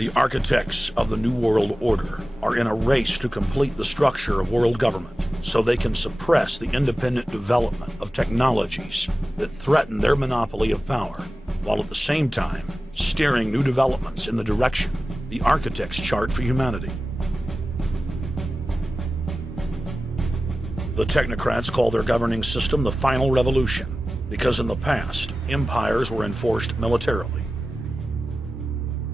The architects of the New World Order are in a race to complete the structure of world government so they can suppress the independent development of technologies that threaten their monopoly of power, while at the same time steering new developments in the direction the architects chart for humanity. The technocrats call their governing system the final revolution because in the past, empires were enforced militarily.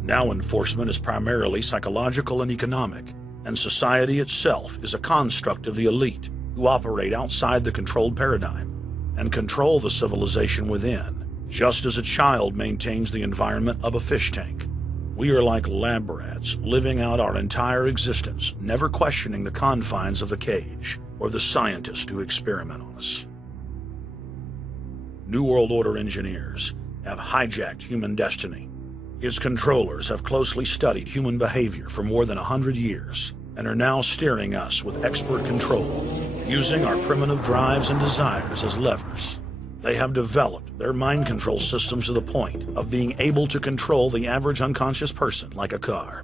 Now enforcement is primarily psychological and economic, and society itself is a construct of the elite who operate outside the controlled paradigm and control the civilization within, just as a child maintains the environment of a fish tank. We are like lab rats living out our entire existence, never questioning the confines of the cage or the scientists who experiment on us. New World Order engineers have hijacked human destiny. Its controllers have closely studied human behavior for more than 100 years and are now steering us with expert control, using our primitive drives and desires as levers. They have developed their mind control systems to the point of being able to control the average unconscious person like a car.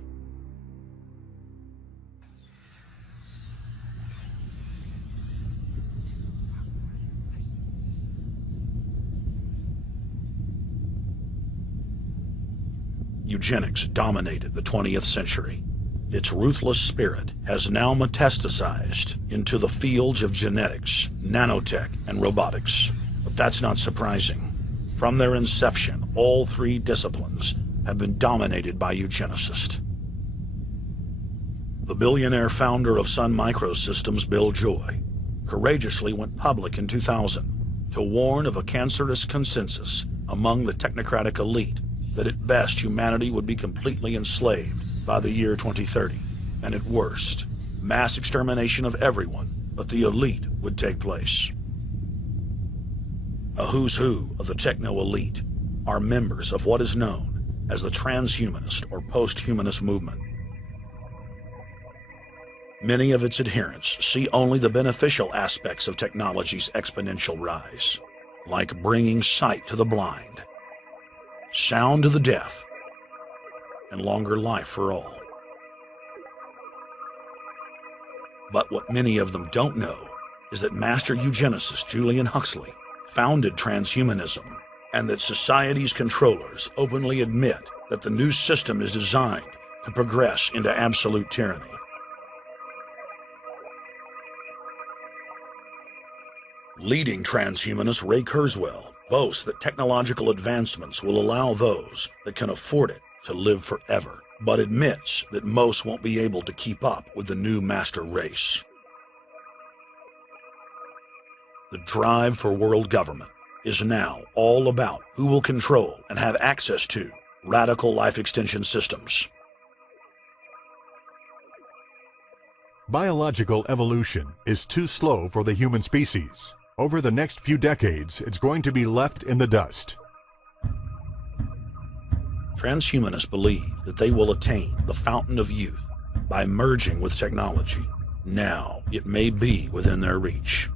Eugenics dominated the 20th century. Its ruthless spirit has now metastasized into the fields of genetics, nanotech, and robotics. But that's not surprising. From their inception, all three disciplines have been dominated by eugenicists. The billionaire founder of Sun Microsystems, Bill Joy, courageously went public in 2000 to warn of a cancerous consensus among the technocratic elite that at best humanity would be completely enslaved by the year 2030, and at worst, mass extermination of everyone but the elite would take place. A who's who of the techno-elite are members of what is known as the transhumanist or post-humanist movement. Many of its adherents see only the beneficial aspects of technology's exponential rise, like bringing sight to the blind, sound to the deaf, and longer life for all. But what many of them don't know is that master eugenicist Julian Huxley founded transhumanism, and that society's controllers openly admit that the new system is designed to progress into absolute tyranny. Leading transhumanist Ray Kurzweil boasts that technological advancements will allow those that can afford it to live forever, but admits that most won't be able to keep up with the new master race. The drive for world government is now all about who will control and have access to radical life extension systems. Biological evolution is too slow for the human species. Over the next few decades, it's going to be left in the dust. Transhumanists believe that they will attain the fountain of youth by merging with technology. Now, it may be within their reach.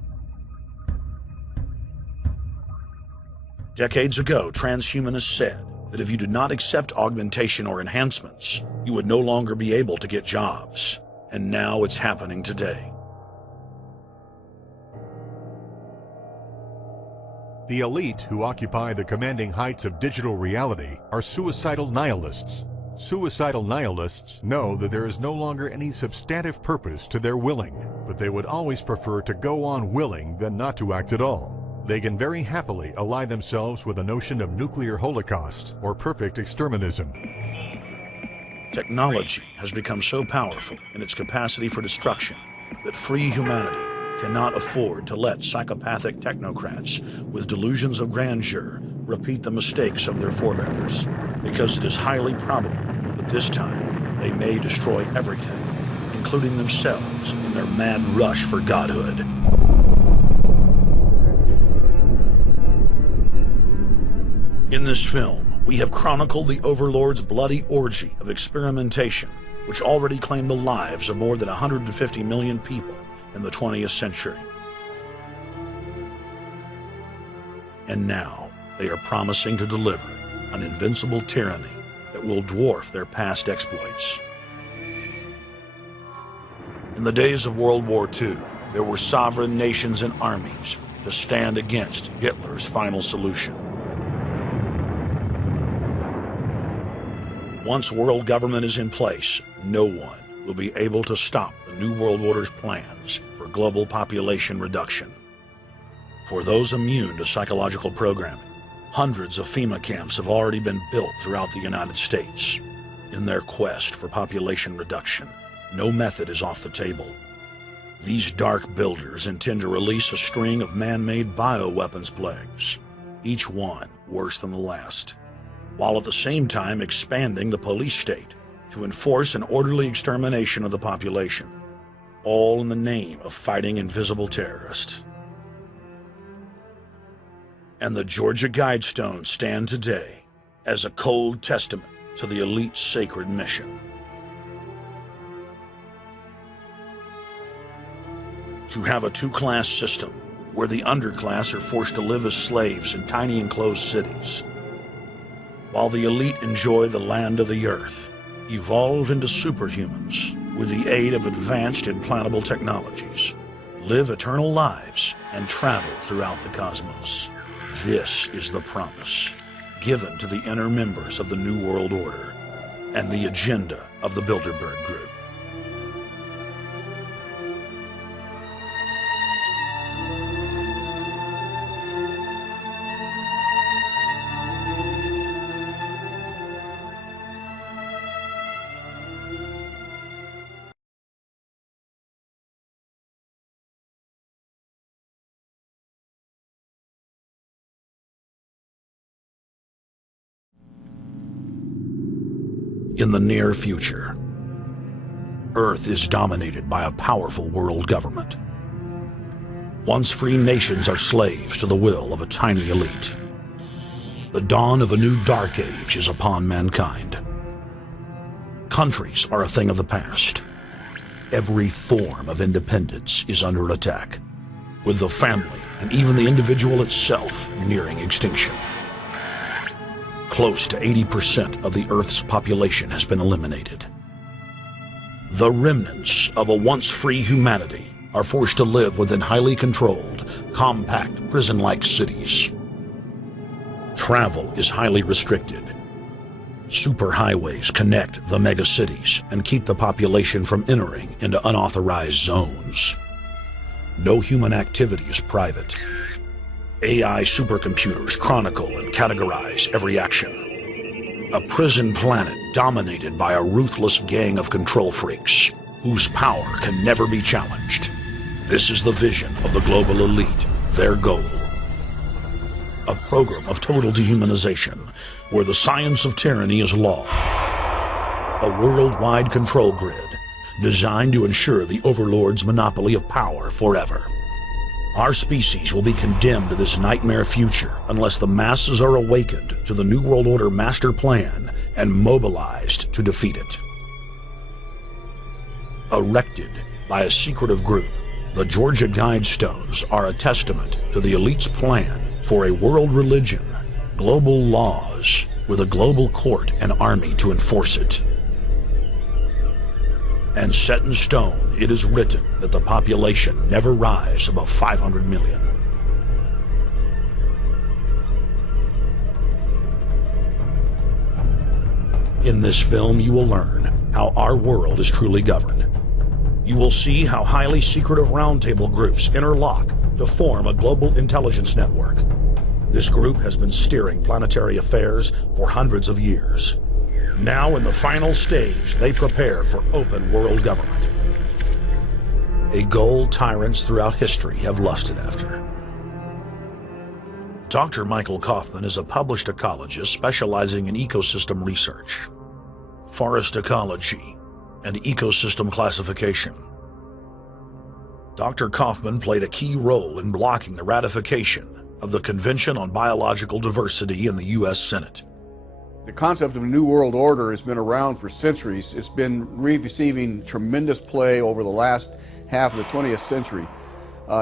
Decades ago, transhumanists said that if you did not accept augmentation or enhancements, you would no longer be able to get jobs. And now it's happening today. The elite who occupy the commanding heights of digital reality are suicidal nihilists. Suicidal nihilists know that there is no longer any substantive purpose to their willing, but they would always prefer to go on willing than not to act at all. They can very happily ally themselves with the notion of nuclear holocaust or perfect exterminism. Technology has become so powerful in its capacity for destruction that free humanity cannot afford to let psychopathic technocrats with delusions of grandeur repeat the mistakes of their forebears, because it is highly probable that this time they may destroy everything, including themselves in their mad rush for godhood. In this film, we have chronicled the Overlord's bloody orgy of experimentation, which already claimed the lives of more than 150 million people in the 20th century. And now, they are promising to deliver an invincible tyranny that will dwarf their past exploits. In the days of World War II, there were sovereign nations and armies to stand against Hitler's final solution. Once world government is in place, no one will be able to stop the New World Order's plans for global population reduction. For those immune to psychological programming, hundreds of FEMA camps have already been built throughout the United States. In their quest for population reduction, no method is off the table. These dark builders intend to release a string of man-made bioweapons plagues, each one worse than the last, while at the same time expanding the police state to enforce an orderly extermination of the population, all in the name of fighting invisible terrorists. And the Georgia Guidestones stand today as a cold testament to the elite's sacred mission. To have a two-class system where the underclass are forced to live as slaves in tiny enclosed cities, while the elite enjoy the land of the earth, evolve into superhumans with the aid of advanced implantable technologies, live eternal lives, and travel throughout the cosmos. This is the promise given to the inner members of the New World Order and the agenda of the Bilderberg Group. In the near future, Earth is dominated by a powerful world government. Once free nations are slaves to the will of a tiny elite. The dawn of a new dark age is upon mankind. Countries are a thing of the past. Every form of independence is under attack, with the family and even the individual itself nearing extinction. Close to 80% of the Earth's population has been eliminated. The remnants of a once-free humanity are forced to live within highly controlled, compact, prison-like cities. Travel is highly restricted. Superhighways connect the megacities and keep the population from entering into unauthorized zones. No human activity is private. AI supercomputers chronicle and categorize every action. A prison planet dominated by a ruthless gang of control freaks, whose power can never be challenged. This is the vision of the global elite, their goal. A program of total dehumanization, where the science of tyranny is law. A worldwide control grid, designed to ensure the overlord's monopoly of power forever. Our species will be condemned to this nightmare future unless the masses are awakened to the New World Order master plan and mobilized to defeat it. Erected by a secretive group, the Georgia Guidestones are a testament to the elite's plan for a world religion, global laws, with a global court and army to enforce it. And set in stone, it is written that the population never rise above 500 million. In this film, you will learn how our world is truly governed. You will see how highly secretive roundtable groups interlock to form a global intelligence network. This group has been steering planetary affairs for hundreds of years. Now, in the final stage, they prepare for open world government. A goal tyrants throughout history have lusted after. Dr. Michael Kaufman is a published ecologist specializing in ecosystem research, forest ecology, and ecosystem classification. Dr. Kaufman played a key role in blocking the ratification of the Convention on Biological Diversity in the U.S. Senate. The concept of a New World Order has been around for centuries. It's been receiving tremendous play over the last half of the 20th century.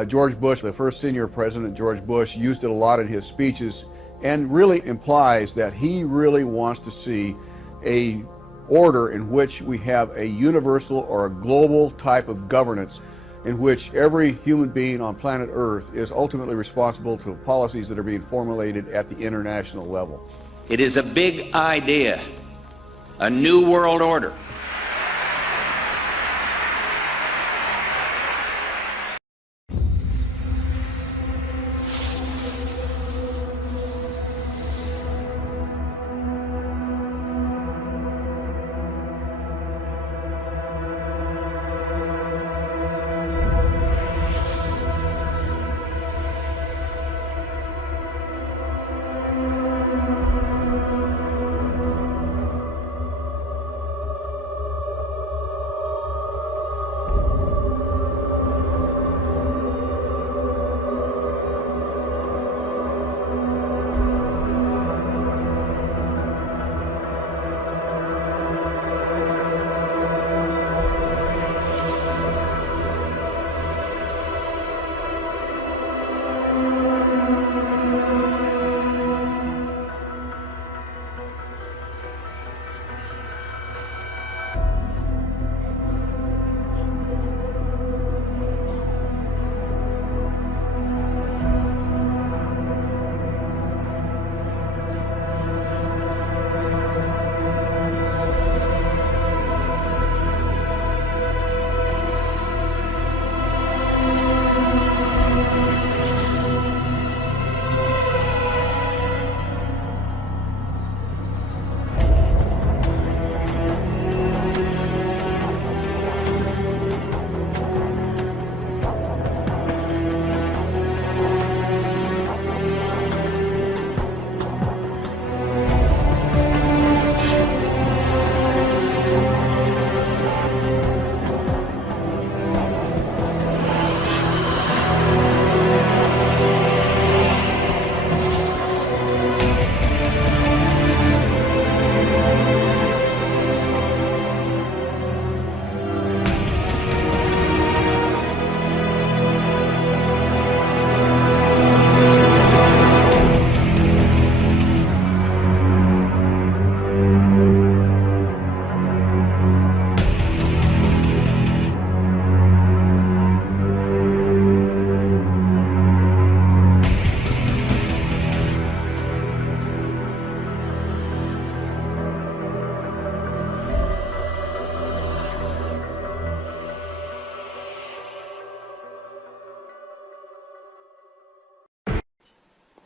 George Bush, the first senior president, George Bush, used it a lot in his speeches and really implies that he really wants to see a order in which we have a universal or a global type of governance in which every human being on planet Earth is ultimately responsible to policies that are being formulated at the international level. It is a big idea, a new world order.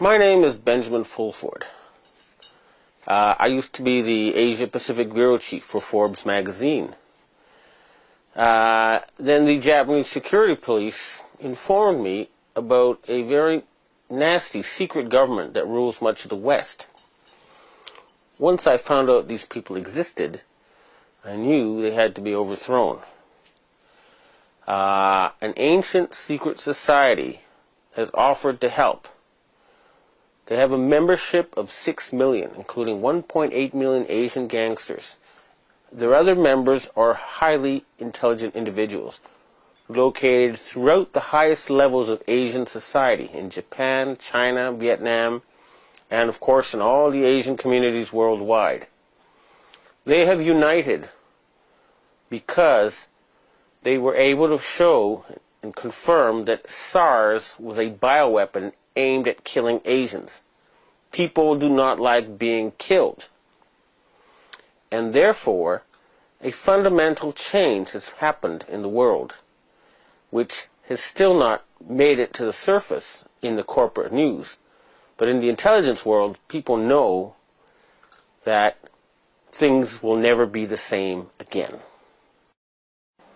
My name is Benjamin Fulford. I used to be the Asia Pacific Bureau Chief for Forbes magazine. Then the Japanese security police informed me about a very nasty secret government that rules much of the West. Once I found out these people existed, I knew they had to be overthrown. An ancient secret society has offered to help. They have a membership of 6 million, including 1.8 million Asian gangsters. Their other members are highly intelligent individuals, located throughout the highest levels of Asian society, in Japan, China, Vietnam, and of course in all the Asian communities worldwide. They have united because they were able to show and confirm that SARS was a bioweapon aimed at killing Asians. People do not like being killed. And therefore, a fundamental change has happened in the world, which has still not made it to the surface in the corporate news. But in the intelligence world, people know that things will never be the same again.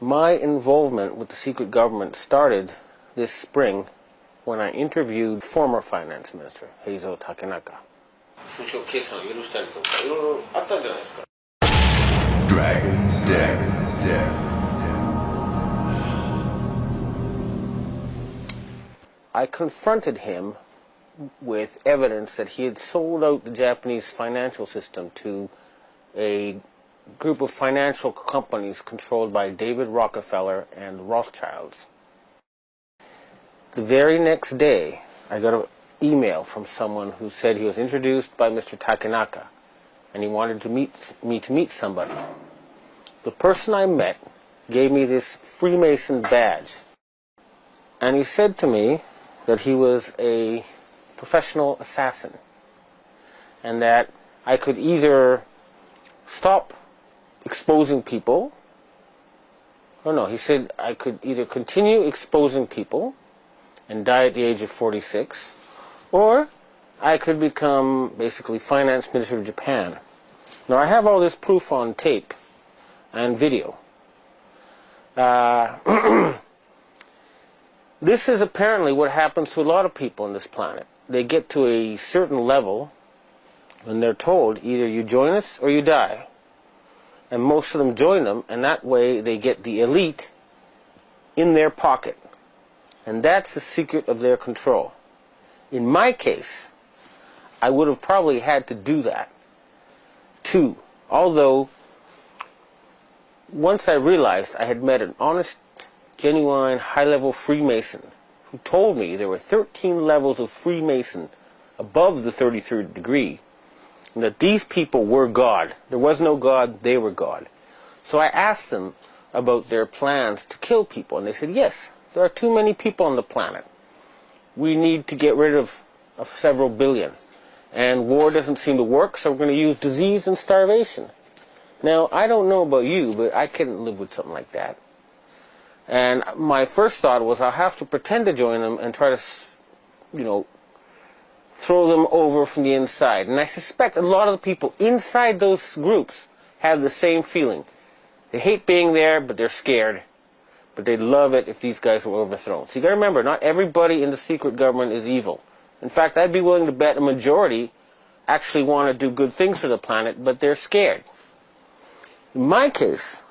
My involvement with the secret government started this spring when I interviewed former finance minister Heizo Takenaka. Dragon's Den. I confronted him with evidence that he had sold out the Japanese financial system to a group of financial companies controlled by David Rockefeller and the Rothschilds. The very next day, I got an email from someone who said he was introduced by Mr. Takenaka and he wanted to meet somebody. The person I met gave me this Freemason badge, and he said to me that he was a professional assassin, and that I could either stop exposing people, or no, he said I could either continue exposing people and die at the age of 46, or I could become basically finance minister of Japan. Now I have all this proof on tape and video. This is apparently what happens to a lot of people on this planet. They get to a certain level and they're told either you join us or you die. And most of them join them, and that way they get the elite in their pocket. And that's the secret of their control. In my case, I would have probably had to do that too. Although, once I realized I had met an honest, genuine, high-level Freemason who told me there were 13 levels of Freemason above the 33rd degree, and that these people were God. There was no God, they were God. So I asked them about their plans to kill people, and they said, yes, there are too many people on the planet. We need to get rid of several billion. And war doesn't seem to work, so we're going to use disease and starvation. Now, I don't know about you, but I couldn't live with something like that. And my first thought was I'll have to pretend to join them and try to, throw them over from the inside. And I suspect a lot of the people inside those groups have the same feeling. They hate being there, but they're scared. But they'd love it if these guys were overthrown. So you got to remember, not everybody in the secret government is evil. In fact, I'd be willing to bet a majority actually want to do good things for the planet, but they're scared. In my case,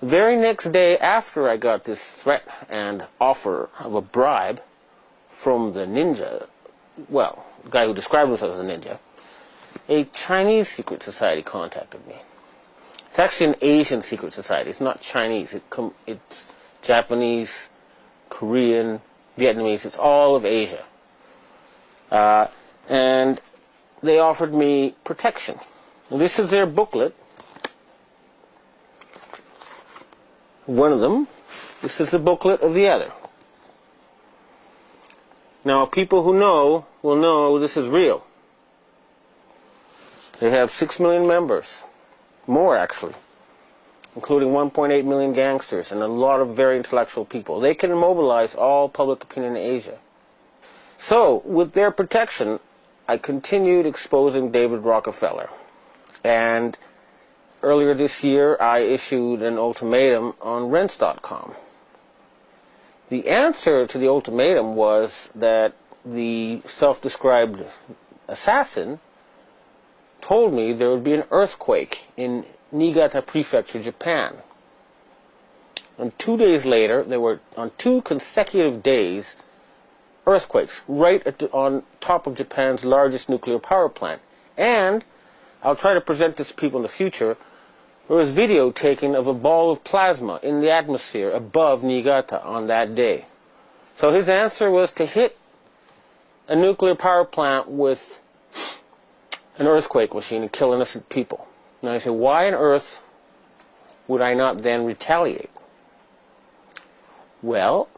the very next day after I got this threat and offer of a bribe from the ninja, well, the guy who described himself as a ninja, a Chinese secret society contacted me. It's actually an Asian secret society. It's not Chinese. It's Japanese, Korean, Vietnamese. It's all of Asia. And they offered me protection. And this is their booklet. One of them. This is the booklet of the other. Now, people who know will know this is real. They have 6 million members. More, actually. Including 1.8 million gangsters and a lot of very intellectual people. They can mobilize all public opinion in Asia. So, with their protection, I continued exposing David Rockefeller. And earlier this year, I issued an ultimatum on Rents.com. The answer to the ultimatum was that the self-described assassin told me there would be an earthquake in Niigata Prefecture, Japan. And 2 days later, there were, on 2 consecutive days, earthquakes right on top of Japan's largest nuclear power plant. And I'll try to present this to people in the future. There was video taken of a ball of plasma in the atmosphere above Niigata on that day. So his answer was to hit a nuclear power plant with an earthquake machine and kill innocent people. Now I say, why on earth would I not then retaliate? Well,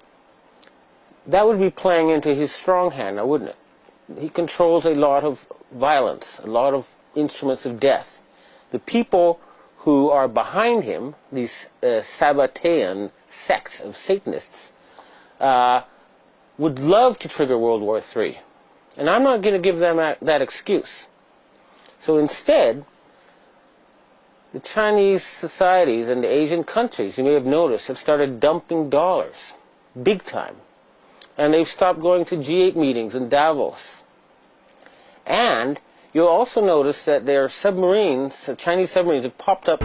that would be playing into his strong hand, now wouldn't it? He controls a lot of violence, a lot of instruments of death. The people who are behind him, these Sabbatean sect of Satanists, would love to trigger World War III. And I'm not going to give them that excuse. So instead, the Chinese societies and the Asian countries, you may have noticed, have started dumping dollars, big time. And they've stopped going to G8 meetings in Davos. And you'll also notice that their submarines, Chinese submarines, have popped up.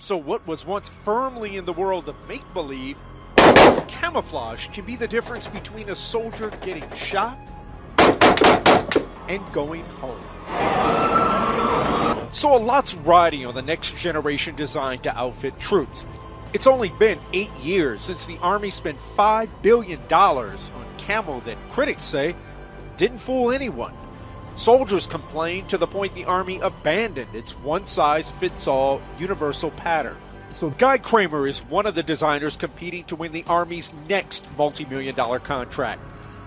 So what was once firmly in the world of make-believe, camouflage can be the difference between a soldier getting shot and going home. So a lot's riding on the next generation designed to outfit troops. It's only been 8 years since the Army spent $5 billion on camo that critics say didn't fool anyone. Soldiers complained to the point the Army abandoned its one-size-fits-all universal pattern. So Guy Kramer is one of the designers competing to win the Army's next multi-million-dollar contract.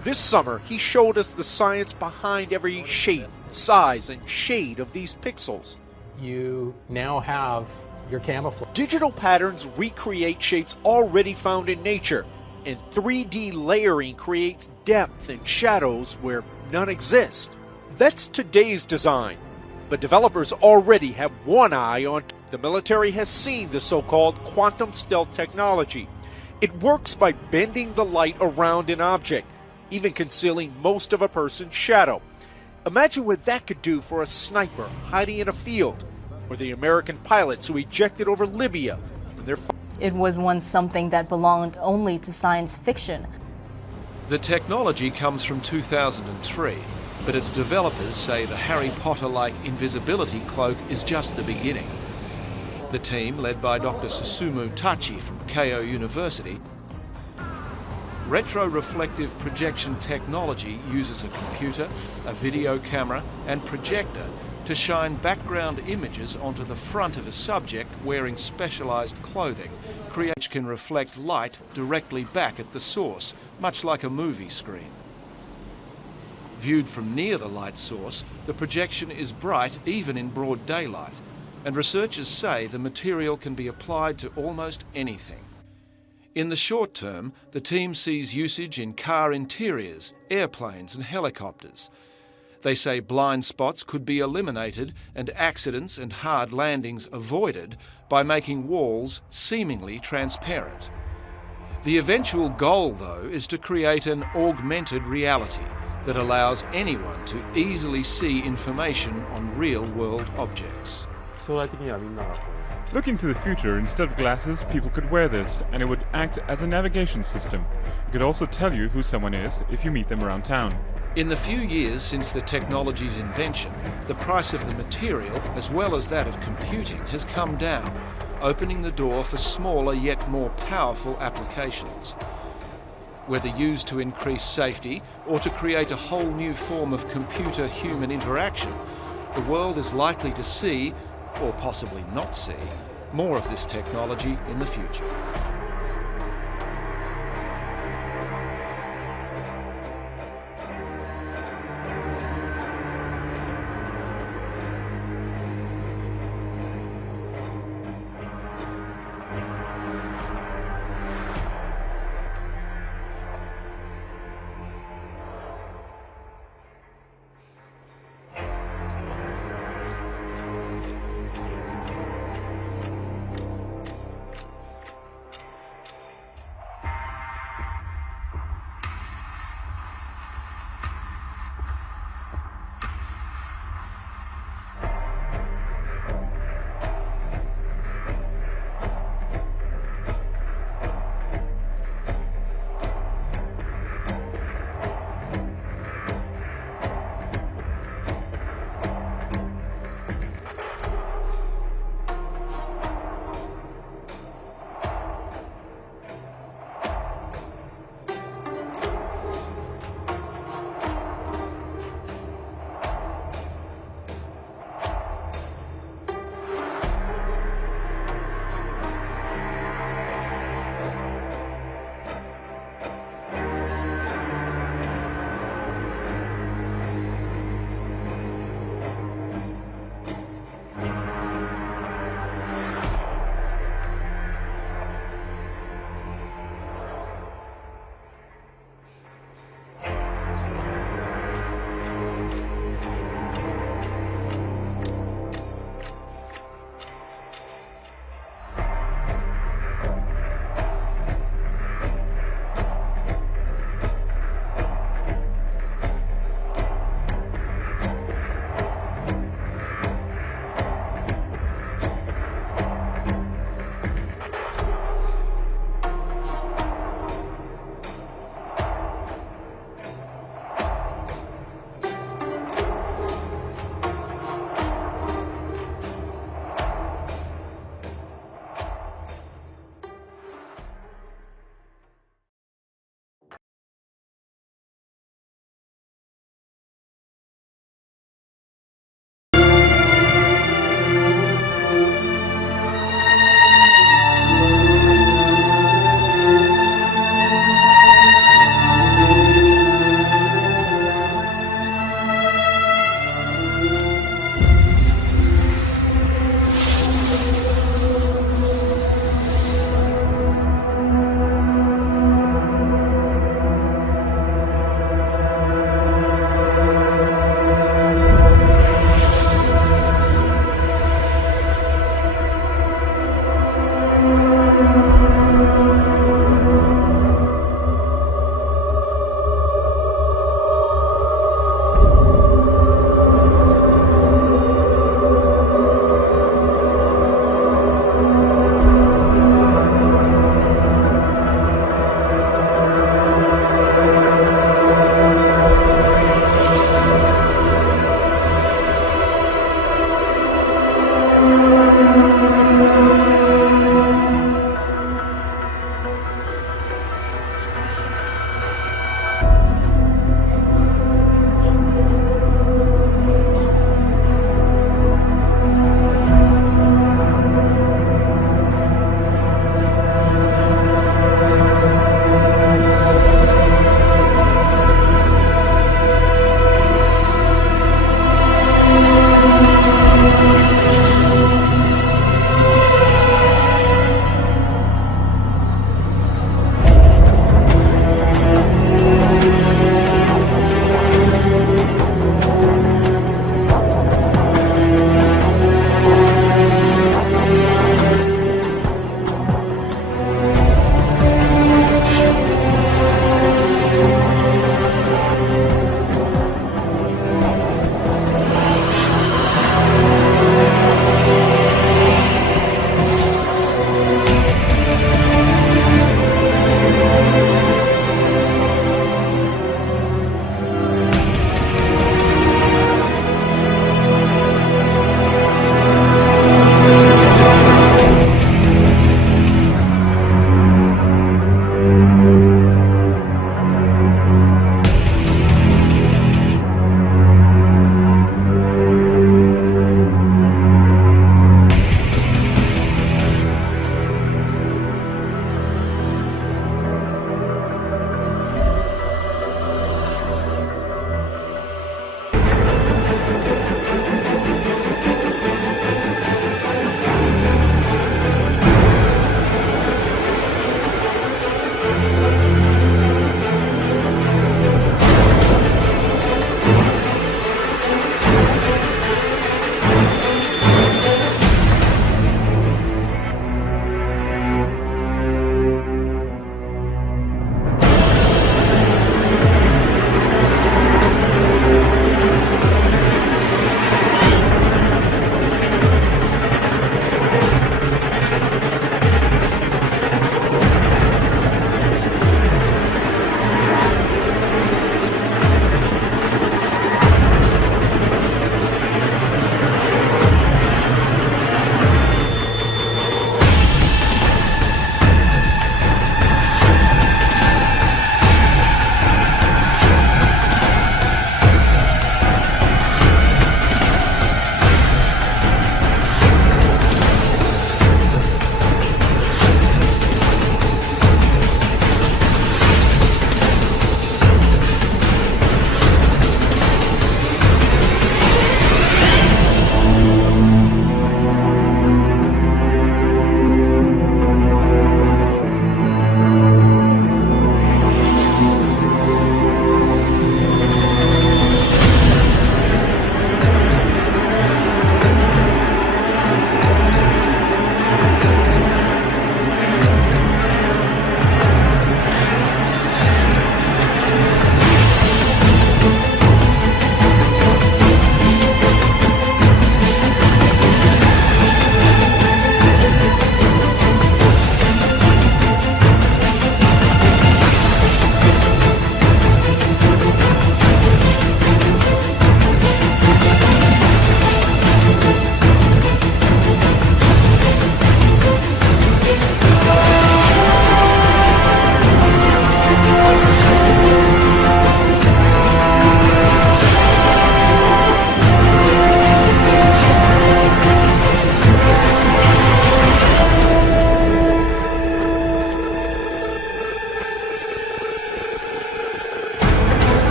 This summer, he showed us the science behind every shape, size, and shade of these pixels. You now have your camouflage. Digital patterns recreate shapes already found in nature, and 3D layering creates depth and shadows where none exist. That's today's design, but developers already have one eye on. The military has seen the so-called quantum stealth technology. It works by bending the light around an object, even concealing most of a person's shadow. Imagine what that could do for a sniper hiding in a field, or the American pilots who ejected over Libya from their. It was once something that belonged only to science fiction. The technology comes from 2003, but its developers say the Harry Potter-like invisibility cloak is just the beginning. The team, led by Dr. Susumu Tachi from Keio University, retroreflective projection technology uses a computer, a video camera, and projector to shine background images onto the front of a subject wearing specialized clothing, which can reflect light directly back at the source, much like a movie screen. Viewed from near the light source, the projection is bright even in broad daylight, and researchers say the material can be applied to almost anything. In the short term, the team sees usage in car interiors, airplanes and helicopters. They say blind spots could be eliminated and accidents and hard landings avoided by making walls seemingly transparent. The eventual goal, though, is to create an augmented reality that allows anyone to easily see information on real-world objects. Looking to the future, instead of glasses, people could wear this, and it would act as a navigation system. It could also tell you who someone is if you meet them around town. In the few years since the technology's invention, the price of the material, as well as that of computing, has come down, opening the door for smaller yet more powerful applications. Whether used to increase safety or to create a whole new form of computer-human interaction, the world is likely to see, or possibly not see, more of this technology in the future.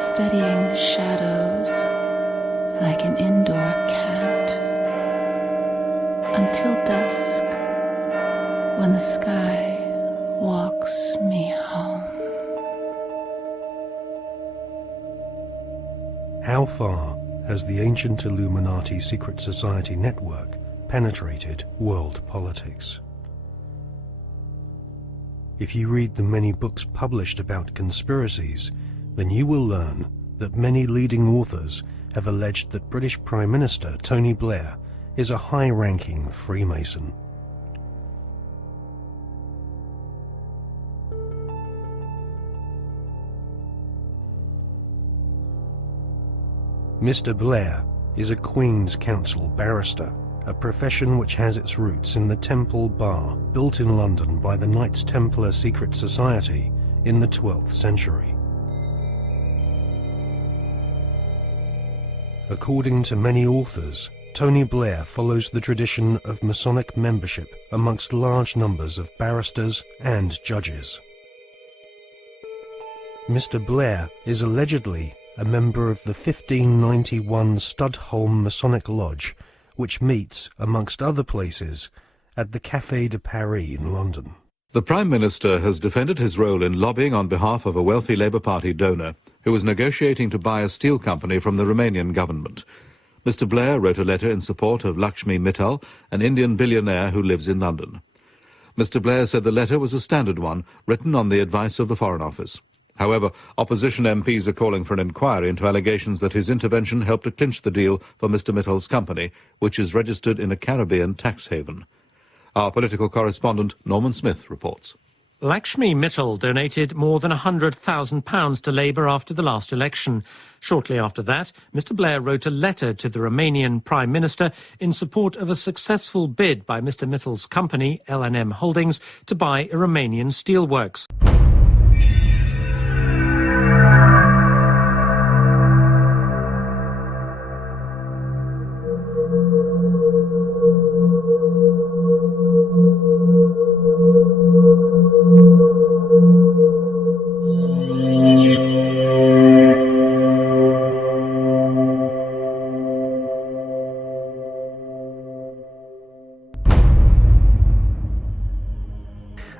studying shadows like an indoor cat, until dusk, when the sky walks me home. How far has the ancient Illuminati secret society network penetrated world politics? If you read the many books published about conspiracies, then you will learn that many leading authors have alleged that British Prime Minister Tony Blair is a high-ranking Freemason. Mr. Blair is a Queen's Counsel barrister, a profession which has its roots in the Temple Bar, built in London by the Knights Templar secret society in the 12th century. According to many authors, Tony Blair follows the tradition of Masonic membership amongst large numbers of barristers and judges. Mr. Blair is allegedly a member of the 1591 Studholme Masonic Lodge, which meets, amongst other places, at the Café de Paris in London. The Prime Minister has defended his role in lobbying on behalf of a wealthy Labour Party donor who was negotiating to buy a steel company from the Romanian government. Mr. Blair wrote a letter in support of Lakshmi Mittal, an Indian billionaire who lives in London. Mr. Blair said the letter was a standard one, written on the advice of the Foreign Office. However, opposition MPs are calling for an inquiry into allegations that his intervention helped to clinch the deal for Mr. Mittal's company, which is registered in a Caribbean tax haven. Our political correspondent, Norman Smith, reports. Lakshmi Mittal donated more than £100,000 to Labour after the last election. Shortly after that, Mr. Blair wrote a letter to the Romanian Prime Minister in support of a successful bid by Mr. Mittal's company, L&M Holdings, to buy a Romanian steelworks.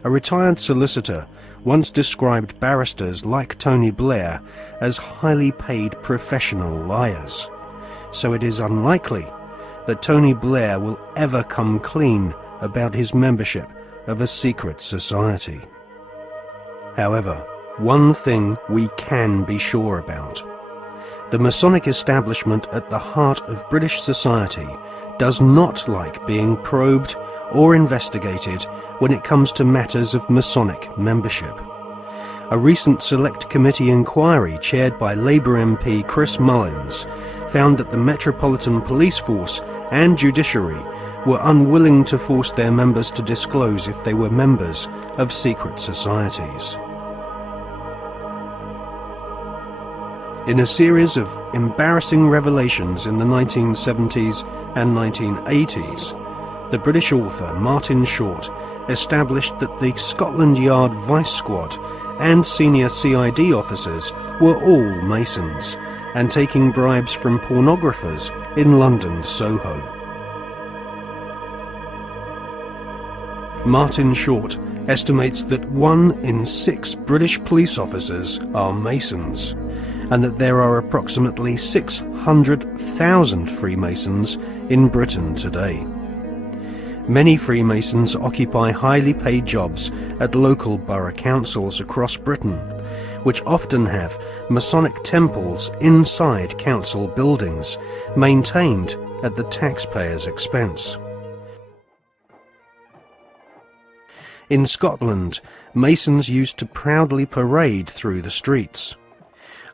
A retired solicitor once described barristers like Tony Blair as highly paid professional liars. So it is unlikely that Tony Blair will ever come clean about his membership of a secret society. However, one thing we can be sure about. The Masonic establishment at the heart of British society does not like being probed or investigated when it comes to matters of Masonic membership. A recent Select Committee inquiry chaired by Labour MP Chris Mullins found that the Metropolitan Police Force and Judiciary were unwilling to force their members to disclose if they were members of secret societies. In a series of embarrassing revelations in the 1970s and 1980s, the British author Martin Short established that the Scotland Yard Vice Squad and senior CID officers were all Masons and taking bribes from pornographers in London's Soho. Martin Short estimates that 1 in 6 British police officers are Masons, and that there are approximately 600,000 Freemasons in Britain today. Many Freemasons occupy highly paid jobs at local borough councils across Britain, which often have Masonic temples inside council buildings, maintained at the taxpayer's expense. In Scotland, Masons used to proudly parade through the streets.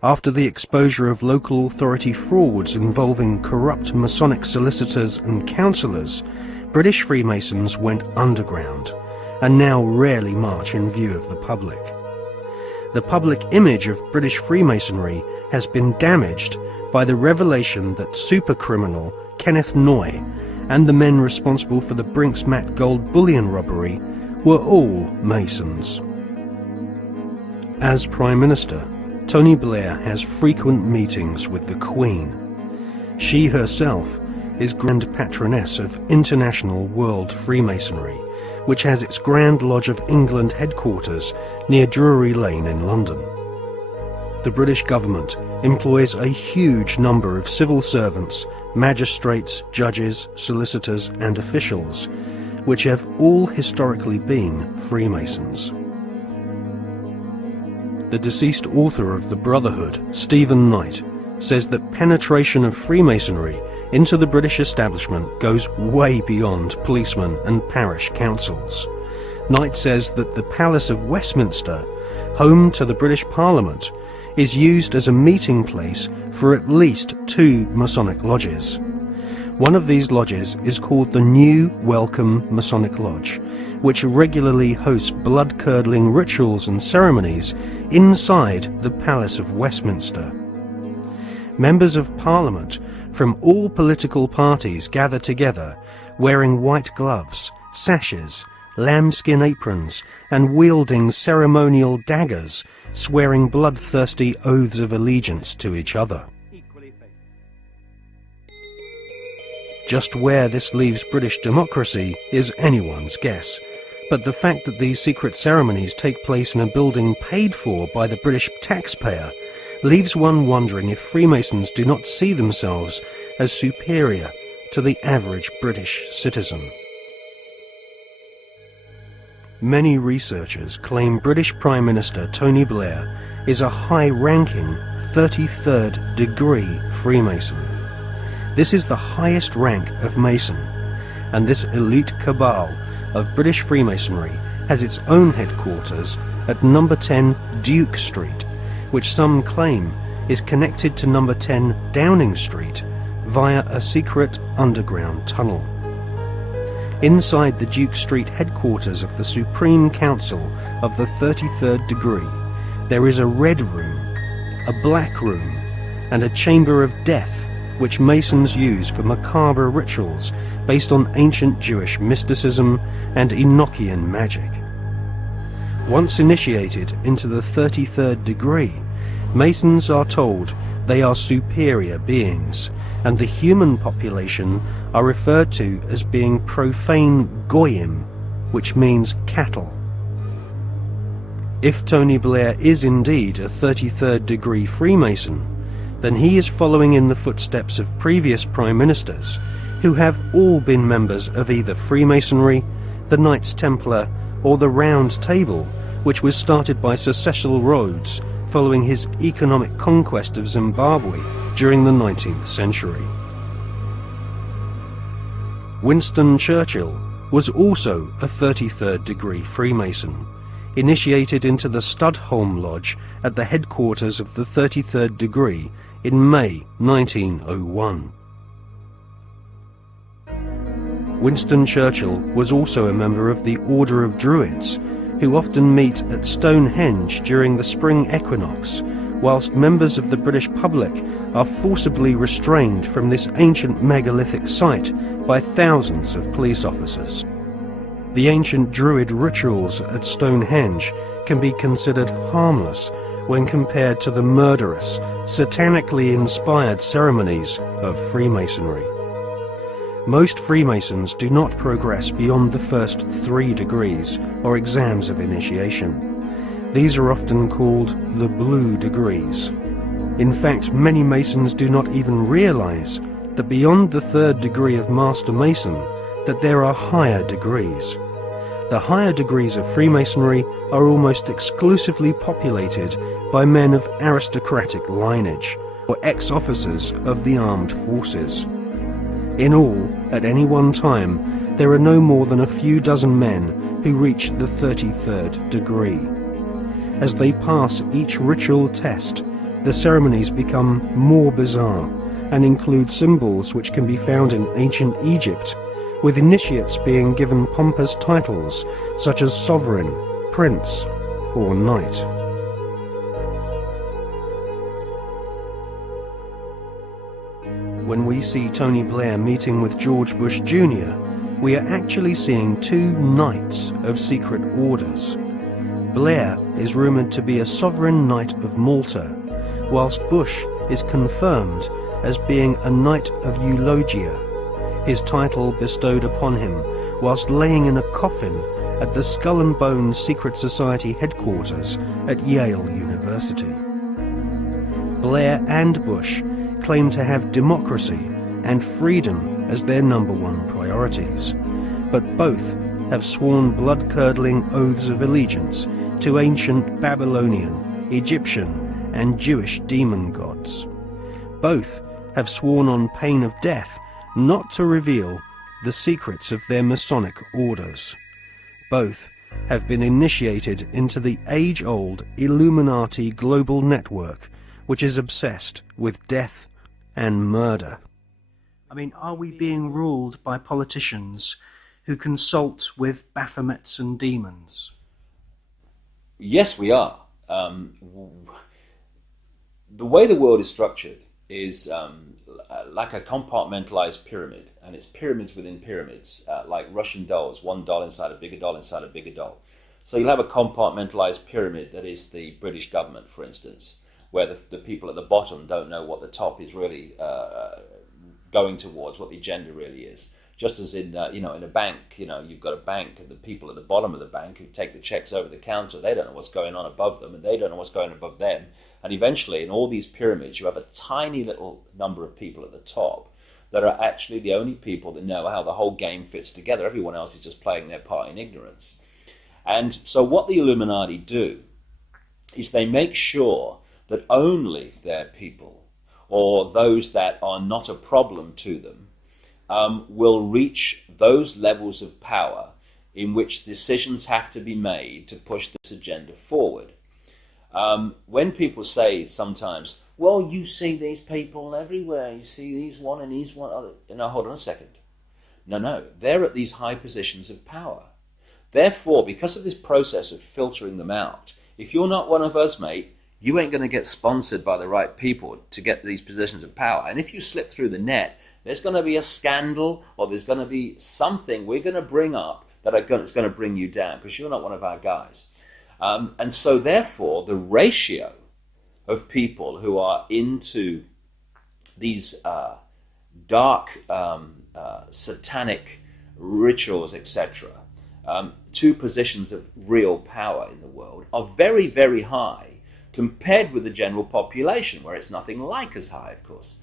After the exposure of local authority frauds involving corrupt Masonic solicitors and councillors, British Freemasons went underground and now rarely march in view of the public. The public image of British Freemasonry has been damaged by the revelation that supercriminal Kenneth Noye and the men responsible for the Brinks-Mat gold bullion robbery were all Masons. As Prime Minister, Tony Blair has frequent meetings with the Queen. She herself is Grand Patroness of International World Freemasonry, which has its Grand Lodge of England headquarters near Drury Lane in London. The British government employs a huge number of civil servants, magistrates, judges, solicitors and officials, which have all historically been Freemasons. The deceased author of The Brotherhood, Stephen Knight, says that penetration of Freemasonry into the British establishment goes way beyond policemen and parish councils. Knight says that the Palace of Westminster, home to the British Parliament, is used as a meeting place for at least 2 Masonic lodges. One of these lodges is called the New Welcome Masonic Lodge, which regularly hosts blood-curdling rituals and ceremonies inside the Palace of Westminster. Members of Parliament from all political parties gather together, wearing white gloves, sashes, lambskin aprons, and wielding ceremonial daggers, swearing bloodthirsty oaths of allegiance to each other. Just where this leaves British democracy is anyone's guess, but the fact that these secret ceremonies take place in a building paid for by the British taxpayer leaves one wondering if Freemasons do not see themselves as superior to the average British citizen. Many researchers claim British Prime Minister Tony Blair is a high-ranking 33rd degree Freemason. This is the highest rank of Mason, and this elite cabal of British Freemasonry has its own headquarters at number 10 Duke Street, which some claim is connected to number 10 Downing Street via a secret underground tunnel. Inside the Duke Street headquarters of the Supreme Council of the 33rd degree, there is a red room, a black room, and a chamber of death, which Masons use for macabre rituals based on ancient Jewish mysticism and Enochian magic. Once initiated into the 33rd degree, Masons are told they are superior beings, and the human population are referred to as being profane goyim, which means cattle. If Tony Blair is indeed a 33rd degree Freemason, then he is following in the footsteps of previous Prime Ministers, who have all been members of either Freemasonry, the Knights Templar, or the Round Table, which was started by Sir Cecil Rhodes following his economic conquest of Zimbabwe during the 19th century. Winston Churchill was also a 33rd degree Freemason, initiated into the Studholme Lodge at the headquarters of the 33rd degree in May 1901. Winston Churchill was also a member of the Order of Druids, who often meet at Stonehenge during the spring equinox, whilst members of the British public are forcibly restrained from this ancient megalithic site by thousands of police officers. The ancient Druid rituals at Stonehenge can be considered harmless when compared to the murderous, satanically inspired ceremonies of Freemasonry. Most Freemasons do not progress beyond the first 3 degrees or exams of initiation. These are often called the blue degrees. In fact, many Masons do not even realize that beyond the 3rd degree of Master Mason, that there are higher degrees. The higher degrees of Freemasonry are almost exclusively populated by men of aristocratic lineage, or ex-officers of the armed forces. In all, at any one time, there are no more than a few dozen men who reach the 33rd degree. As they pass each ritual test, the ceremonies become more bizarre and include symbols which can be found in ancient Egypt, with initiates being given pompous titles such as sovereign, prince, or knight. When we see Tony Blair meeting with George Bush Jr., we are actually seeing 2 knights of secret orders. Blair is rumoured to be a sovereign knight of Malta, whilst Bush is confirmed as being a Knight of Eulogia, his title bestowed upon him whilst laying in a coffin at the Skull and Bones Secret Society headquarters at Yale University. Blair and Bush claim to have democracy and freedom as their #1 priorities, but both have sworn blood-curdling oaths of allegiance to ancient Babylonian, Egyptian and Jewish demon gods. Both have sworn on pain of death not to reveal the secrets of their Masonic orders. Both have been initiated into the age-old Illuminati global network, which is obsessed with death and murder. I mean, are we being ruled by politicians who consult with Baphomets and demons? Yes, we are. The way the world is structured is like a compartmentalized pyramid, and it's pyramids within pyramids, like Russian dolls, one doll inside a bigger doll inside a bigger doll. So you'll have a compartmentalized pyramid that is the British government, for instance, where the people at the bottom don't know what the top is really going towards, what the agenda really is. Just as in in a bank, you've got a bank, and the people at the bottom of the bank who take the checks over the counter, they don't know what's going on above them, and they don't know what's going on above them. And eventually, in all these pyramids, you have a tiny little number of people at the top that are actually the only people that know how the whole game fits together. Everyone else is just playing their part in ignorance. And so what the Illuminati do is they make sure that only their people, or those that are not a problem to them, will reach those levels of power in which decisions have to be made to push this agenda forward. When people say sometimes, well, you see these people everywhere, you see these one and these one other. No, hold on a second. No, they're at these high positions of power. Therefore, because of this process of filtering them out, if you're not one of us, mate, you ain't going to get sponsored by the right people to get these positions of power. And if you slip through the net, there's going to be a scandal, or there's going to be something we're going to bring up that is going to bring you down because you're not one of our guys. And so therefore, the ratio of people who are into these dark satanic rituals, etc., to positions of real power in the world are very, very high compared with the general population, where it's nothing like as high, of course.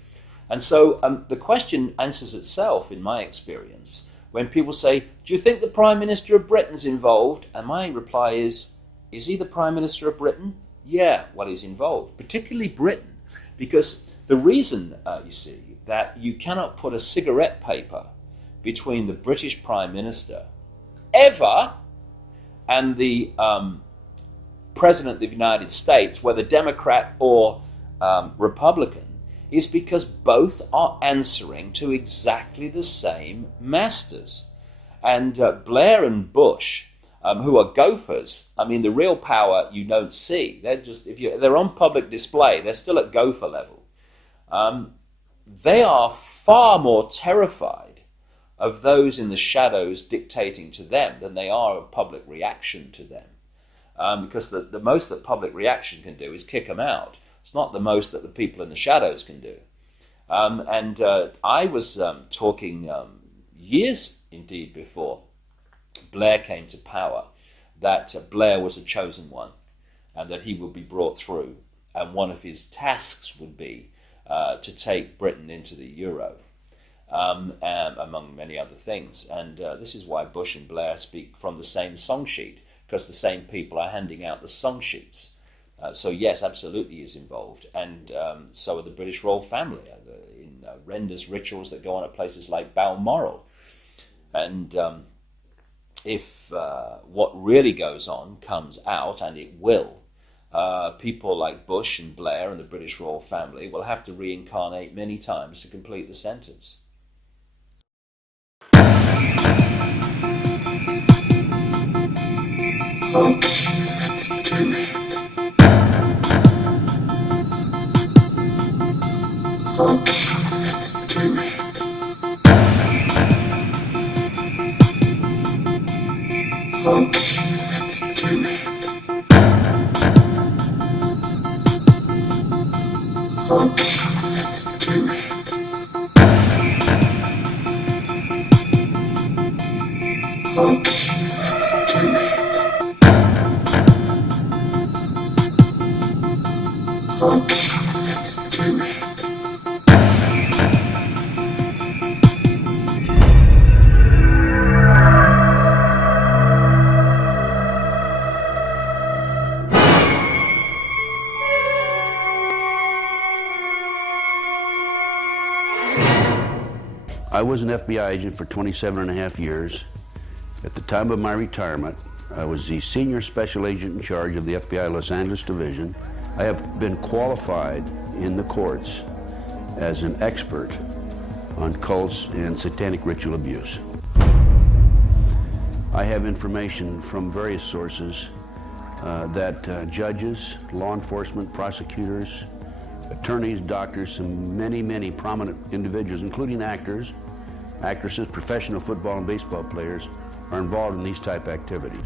And so the question answers itself, in my experience, when people say, do you think the Prime Minister of Britain's involved? And my reply is he the Prime Minister of Britain? Yeah, well, he's involved, particularly Britain, because the reason, you see, that you cannot put a cigarette paper between the British Prime Minister ever and the President of the United States, whether Democrat or Republican, is because both are answering to exactly the same masters. And Blair and Bush, who are gophers, I mean, the real power you don't see. They're just, they're on public display, they're still at gopher level. They are far more terrified of those in the shadows dictating to them than they are of public reaction to them. Because the most that public reaction can do is kick them out. It's not the most that the people in the shadows can do. I was talking years indeed before Blair came to power, that Blair was a chosen one and that he would be brought through. And one of his tasks would be to take Britain into the euro, among many other things. And this is why Bush and Blair speak from the same song sheet, because the same people are handing out the song sheets. So yes, absolutely is involved. And so are the British royal family in horrendous rituals that go on at places like Balmoral. And if what really goes on comes out, and it will, people like Bush and Blair and the British royal family will have to reincarnate many times to complete the sentence. Okay, let's do it. Okay, let's do it. Okay, let's do it. let's do it. Okay, let's do it. Okay, let's do it. I was an FBI agent for 27.5 years. At the time of my retirement, I was the senior special agent in charge of the FBI Los Angeles Division. I have been qualified in the courts as an expert on cults and satanic ritual abuse. I have information from various sources that judges, law enforcement, prosecutors, attorneys, doctors, and many prominent individuals, including actors, actresses, professional football and baseball players, are involved in these type activities.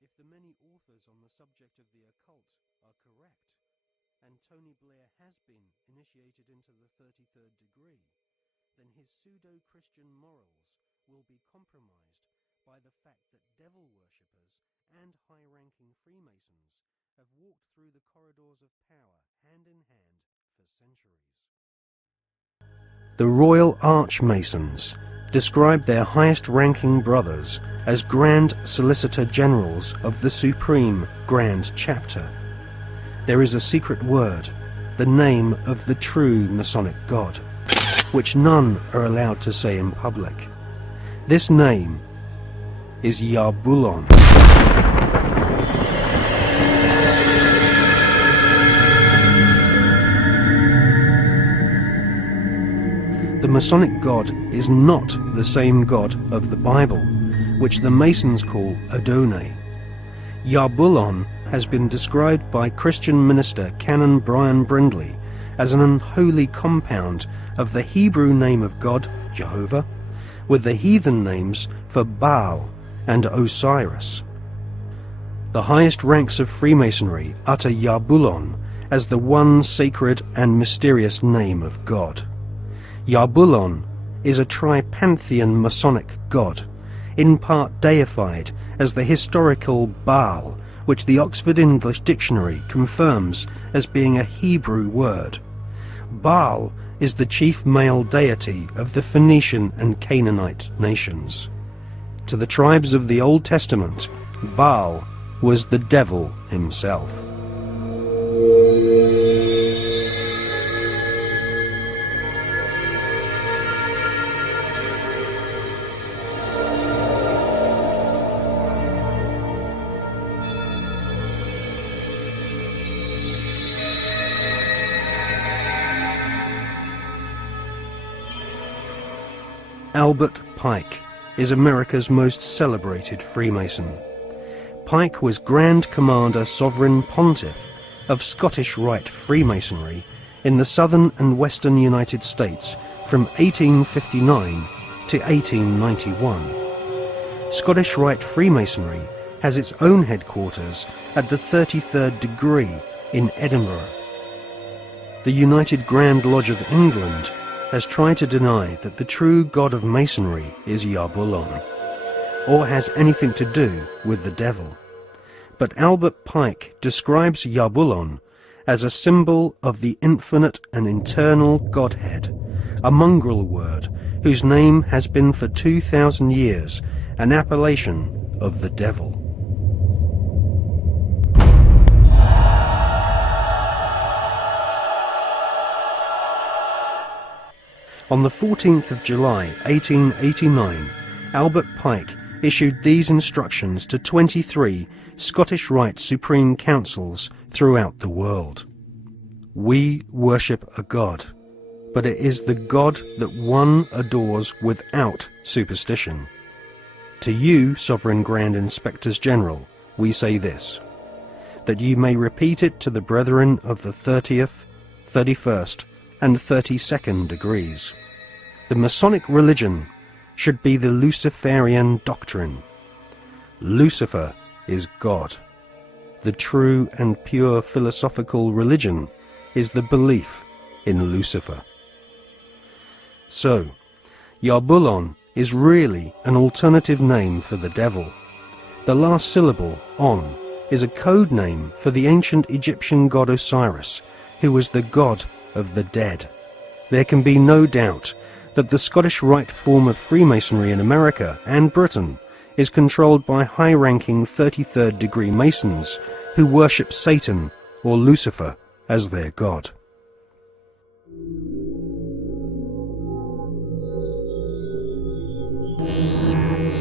If the many authors on the subject of the occult are correct, and Tony Blair has been initiated into the 33rd degree, then his pseudo-Christian morals will be compromised by the fact that devil worshippers and high-ranking Freemasons have walked through the corridors of power hand in hand for centuries. The Royal Archmasons describe their highest-ranking brothers as Grand Solicitor Generals of the Supreme Grand Chapter. There is a secret word, the name of the true Masonic God, which none are allowed to say in public. This name is Yarbulon. The Masonic God is not the same God of the Bible, which the Masons call Adonai. Yarbulon has been described by Christian minister Canon Brian Brindley as an unholy compound of the Hebrew name of God, Jehovah, with the heathen names for Baal and Osiris. The highest ranks of Freemasonry utter Yarbulon as the one sacred and mysterious name of God. Yarbulon is a tripantheon Masonic god, in part deified as the historical Baal, which the Oxford English Dictionary confirms as being a Hebrew word. Baal is the chief male deity of the Phoenician and Canaanite nations. To the tribes of the Old Testament, Baal was the devil himself. Albert Pike is America's most celebrated Freemason. Pike was Grand Commander Sovereign Pontiff of Scottish Rite Freemasonry in the southern and western United States from 1859 to 1891. Scottish Rite Freemasonry has its own headquarters at the 33rd degree in Edinburgh. The United Grand Lodge of England has tried to deny that the true god of Masonry is Yarbulon, or has anything to do with the devil. But Albert Pike describes Yarbulon as a symbol of the infinite and eternal Godhead, a mongrel word whose name has been for 2,000 years an appellation of the devil. On the 14th of July 1889, Albert Pike issued these instructions to 23 Scottish Rite Supreme Councils throughout the world. We worship a God, but it is the God that one adores without superstition. To you, Sovereign Grand Inspectors General, we say this, that you may repeat it to the brethren of the 30th, 31st, and 32nd degrees. The Masonic religion should be the Luciferian doctrine. Lucifer is God. The true and pure philosophical religion is the belief in Lucifer. So, Yarbulon is really an alternative name for the devil. The last syllable, on, is a code name for the ancient Egyptian god Osiris, who was the god of the dead. There can be no doubt that the Scottish Rite form of Freemasonry in America and Britain is controlled by high-ranking 33rd degree Masons who worship Satan or Lucifer as their god.